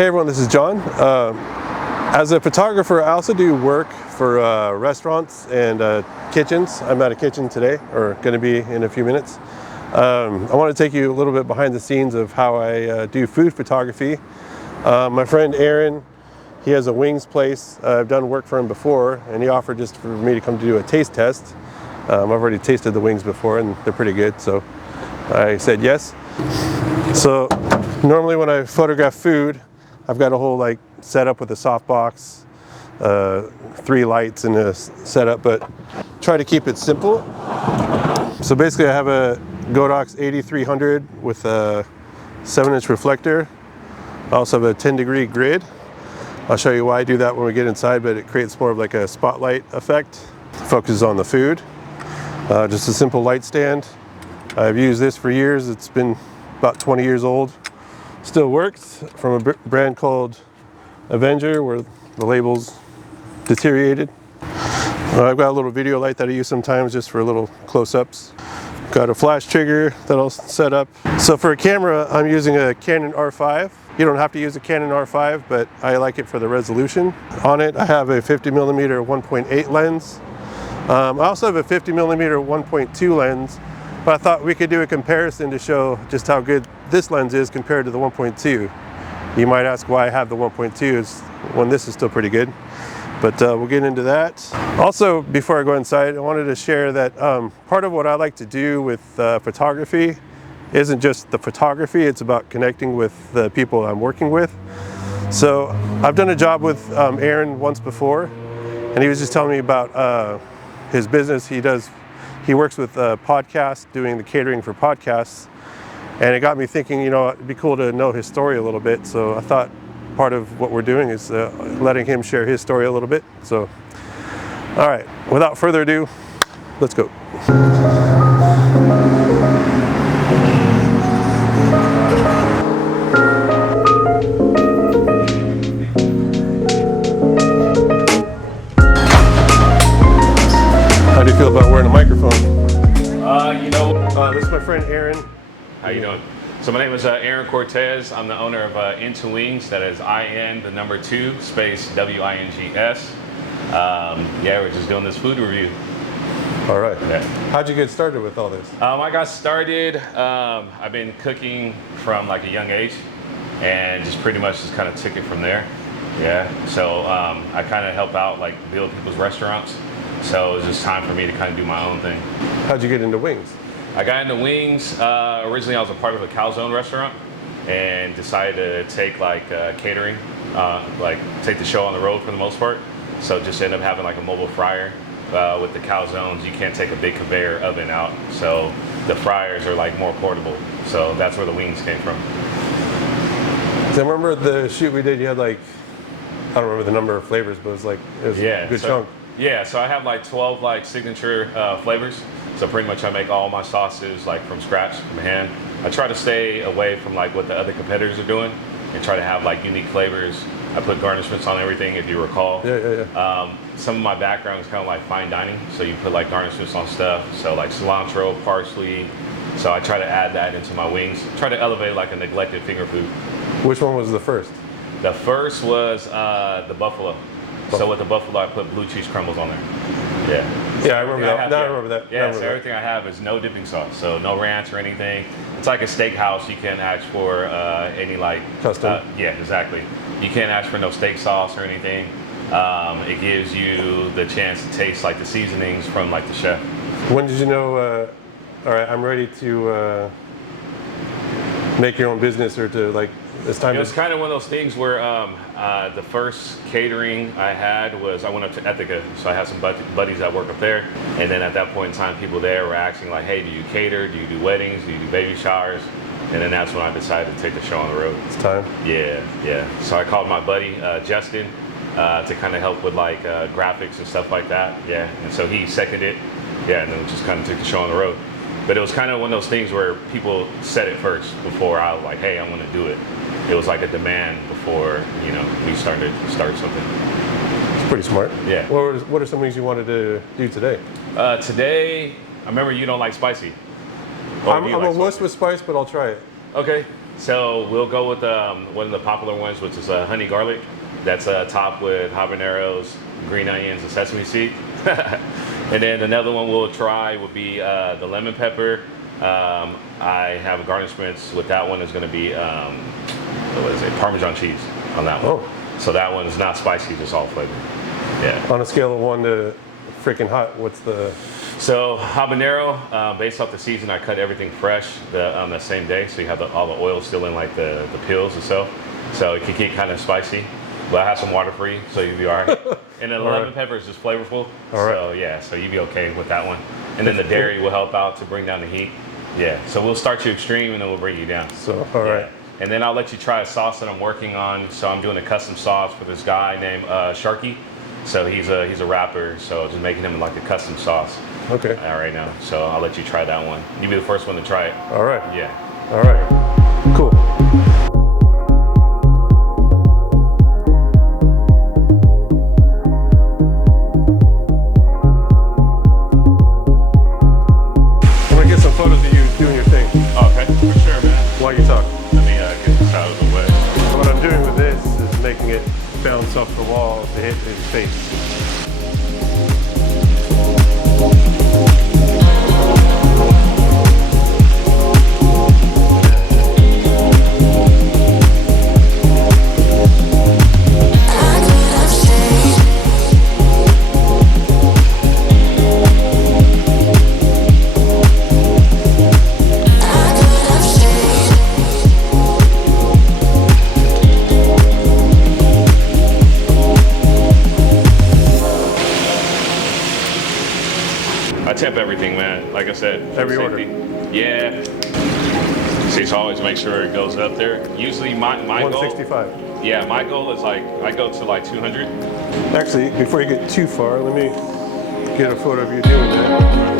Hey everyone, this is John. As a photographer, I also do work for restaurants and kitchens. I'm at a kitchen today, or going to be in a few minutes. I want to take you a little bit behind the scenes of how I do food photography. My friend Aaron, he has a wings place. I've done work for him before, and he offered just for me to come to do a taste test. I've already tasted the wings before, and they're pretty good, so I said yes. So normally when I photograph food, I've got a whole setup with a softbox, 3 lights and a setup, but try to keep it simple. So basically I have a Godox AD300 with a 7-inch reflector. I also have a 10-degree grid. I'll show you why I do that when we get inside, but it creates more of like a spotlight effect. Focuses on the food. Just a simple light stand. I've used this for years. It's been about 20 years old. Still works, from a brand called Avenger, where the label's deteriorated. I've got a little video light that I use sometimes just for little close-ups. Got a flash trigger that I'll set up. So for a camera, I'm using a Canon R5. You don't have to use a Canon R5, but I like it for the resolution. On it, I have a 50mm 1.8 lens. I also have a 50mm 1.2 lens, but I thought we could do a comparison to show just how good this lens is compared to the 1.2. You might ask why I have the 1.2 when this is still pretty good, but we'll get into that. Also, before I go inside, I wanted to share that part of what I like to do with photography isn't just the photography, it's about connecting with the people I'm working with. So I've done a job with Aaron once before, and he was just telling me about his business. He works with podcasts, doing the catering for podcasts, and it got me thinking, you know, it'd be cool to know his story a little bit. So I thought part of what we're doing is letting him share his story a little bit. So, all right, without further ado, let's go. How do you feel about wearing a microphone? This is my friend Aaron. How you doing? So my name is Aaron Cortez. I'm the owner of In2Wings. That is IN, the number 2, space WINGS. Yeah, we're just doing this food review. All right. Yeah. How'd you get started with all this? I got started, I've been cooking from like a young age, and just pretty much just kind of took it from there. Yeah. So I kind of help out, like build people's restaurants. So it was just time for me to kind of do my own thing. How'd you get into wings? I got into wings, originally I was a part of a calzone restaurant and decided to take catering, take the show on the road for the most part. So just ended up having like a mobile fryer. With the calzones, you can't take a big conveyor oven out. So the fryers are like more portable. So that's where the wings came from. So I remember the shoot we did, you had like, I don't remember the number of flavors, but it was a good chunk. Yeah, so I have like 12 signature flavors. So pretty much I make all my sauces like from scratch, from hand. I try to stay away from like what the other competitors are doing and try to have like unique flavors. I put garnishments on everything, if you recall. Yeah. Some of my background is kind of like fine dining, so you put like garnishments on stuff. So like cilantro, parsley. So I try to add that into my wings. Try to elevate like a neglected finger food. Which one was the first? The first was the buffalo. So with the buffalo, I put blue cheese crumbles on there. Yeah, I remember that. I remember that. Yeah, so everything I have is no dipping sauce, so no ranch or anything. It's like a steakhouse. You can't ask for any custom. Yeah, exactly. You can't ask for no steak sauce or anything. It gives you the chance to taste like the seasonings from like the chef. When did you know? All right, I'm ready to make your own business, or to like. It's time. It was kind of one of those things where the first catering I had was, I went up to Ethica, so I had some buddies that work up there, and then at that point in time, people there were asking like, hey, do you cater? Do you do weddings? Do you do baby showers? And then that's when I decided to take the show on the road. It's time. Yeah. So I called my buddy Justin to kind of help with like graphics and stuff like that. Yeah, and so he seconded it. Yeah, and then just kind of took the show on the road. But it was kind of one of those things where people said it first before I was like, hey, I want to do it. It was like a demand before, you know, we started something. It's pretty smart. Yeah. What are some things you wanted to do today? Today, I remember you don't like spicy. I'm a wuss with spice, but I'll try it. Okay. So we'll go with one of the popular ones, which is honey garlic. That's topped with habaneros, green onions, and sesame seed. And then another one we'll try would be the lemon pepper. I have garnishments with that one is going to be what is it? Parmesan cheese on that one. Oh. So that one is not spicy, just all flavor. Yeah. On a scale of 1 to freaking hot, what's the? So habanero, based off the season, I cut everything fresh the same day, so you have all the oil still in like the peels and stuff. So it can get kind of spicy, but I have some water free, so you'll be all right. And then the lemon pepper is just flavorful. So yeah, so you'll be okay with that one. And then the dairy will help out to bring down the heat. Yeah, so we'll start you extreme and then we'll bring you down. So, all right. And then I'll let you try a sauce that I'm working on. So I'm doing a custom sauce for this guy named Sharky. So he's a rapper, so just making him like a custom sauce. Okay. All right now, so I'll let you try that one. You'll be the first one to try it. All right. Yeah. All right. Cool. I'm gonna get some photos of you doing your thing. Okay, for sure, man. While you talk. Let me get this out of the way. What I'm doing with this is making it bounce off the wall to hit his face. I temp everything, man. Like I said, Every safety. Yeah. See, so always make sure it goes up there. Usually my 165. goal. Yeah, my goal is like I go to like 200. Actually, before you get too far, let me get a photo of you doing that.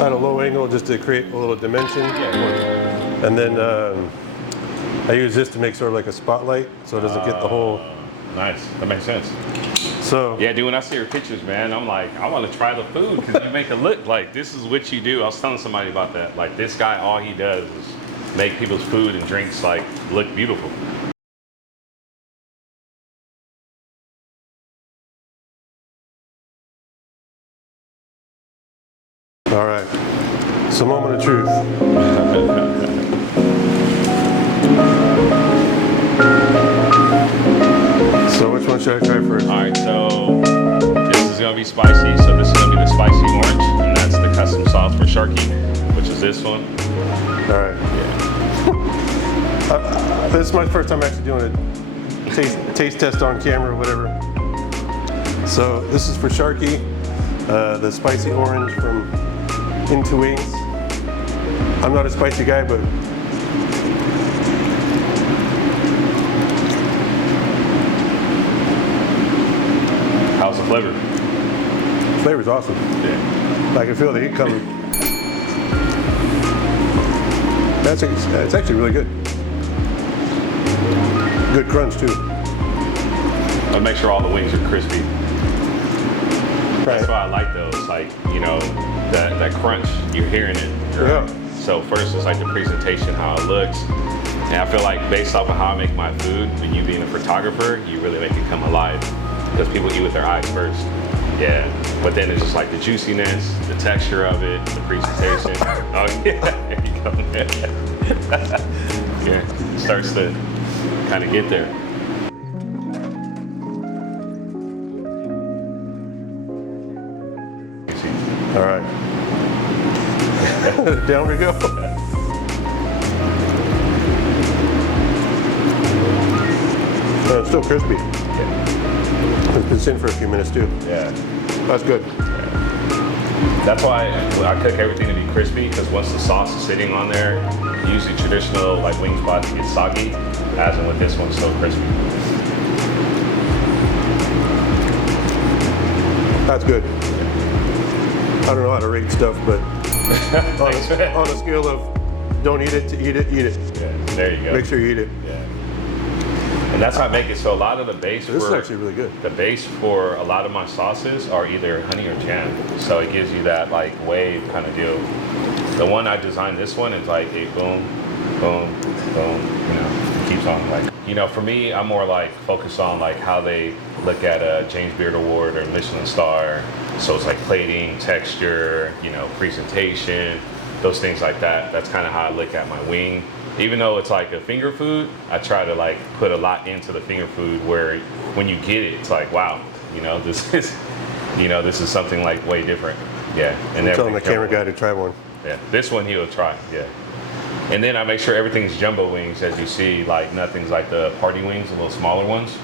At a low angle just to create a little dimension. And then I use this to make sort of like a spotlight so it doesn't get the whole... Nice, that makes sense. So yeah, dude, when I see your pictures, man, I'm like, I want to try the food because you make it look like this is what you do. I was telling somebody about that. Like this guy, all he does is make people's food and drinks like look beautiful. all right, so moment of truth. So which one should I try first? All right, so this is gonna be spicy. So this is gonna be the spicy orange, and that's the custom sauce for Sharky, which is this one. All right. Yeah. This is my first time actually doing a taste test on camera or whatever. So this is for Sharky, the spicy orange from In2Wings. I'm not a spicy guy, but How's the flavor? flavor's awesome. Yeah. I can feel the heat coming. It's actually really good. Good crunch too. I'll make sure all the wings are crispy. Right. That's why I like those. Like, you know, that crunch, you're hearing it. Yeah. So first it's like the presentation, how it looks. And I feel like based off of how I make my food, with you being a photographer, you really make it come alive. Because people eat with their eyes first. Yeah. But then it's just like the juiciness, the texture of it, the presentation. Oh yeah, there you go. Yeah, it starts to kind of get there. Down we go. It's still crispy. Yeah. It's been sitting for a few minutes too. Yeah. That's good. That's why I cook everything to be crispy, because once the sauce is sitting on there, usually traditional like wing spots get soggy, as in with this one, still crispy. That's good. I don't know how to rate stuff, but on a scale of don't eat it to eat it, eat it. Yeah, there you go. Make sure you eat it. Yeah. And that's how I make it. So a lot of the base This is actually really good. The base for a lot of my sauces are either honey or jam. So it gives you that like wave kind of deal. The one I designed, this one, is like a boom, boom, boom, you know, it keeps on like, you know, for me, I'm more like focused on like how they look at a James Beard Award or Michelin star. So it's like plating, texture, you know, presentation, those things like that. That's kind of how I look at my wing. Even though it's like a finger food, I try to like put a lot into the finger food where when you get it, it's like, wow, you know, this is something like way different. Yeah. And I'm telling the camera guy to try one. Yeah. This one he will try. Yeah. And then I make sure everything's jumbo wings, as you see, like nothing's like the party wings, the little smaller ones.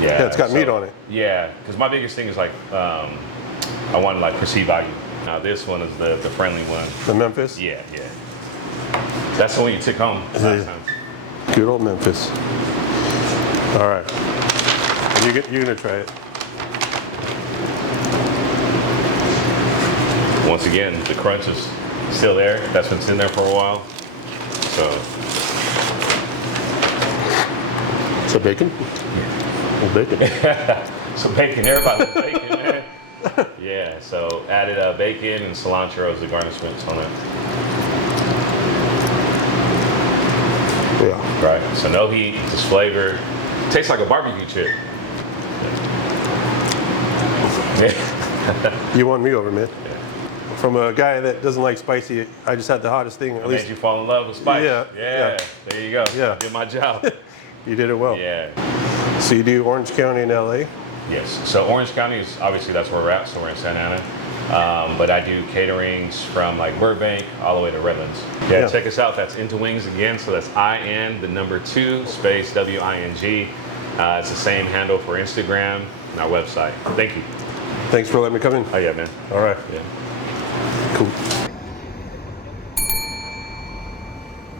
Yeah. Yeah, it's got meat on it. Yeah. Because my biggest thing is like, I want to like perceive value. Now this one is the friendly one. The Memphis? Yeah, yeah. That's the one you took home last time. Good old Memphis. All right. You're gonna try it. Once again, the crunch is still there. That's been sitting there for a while. So bacon? Yeah. Well, bacon. Some bacon. Everybody loves bacon, man. Yeah, so added bacon and cilantro as the garnishments on it. Yeah. Right, so no heat, just flavor. Tastes like a barbecue chip. Yeah. You won me over, man. From a guy that doesn't like spicy, I just had the hottest thing. At least made you fall in love with spice. Yeah. Yeah. There you go. Yeah. Did my job. You did it well. Yeah. So you do Orange County in LA? Yes. So Orange County is obviously that's where we're at. So we're in Santa Ana. But I do caterings from like Burbank all the way to Redlands. Yeah. Check us out. That's In2Wings again. So that's IN2 space WING. It's the same handle for Instagram and our website. Thank you. Thanks for letting me come in. Oh yeah, man. All right. Yeah. Cool.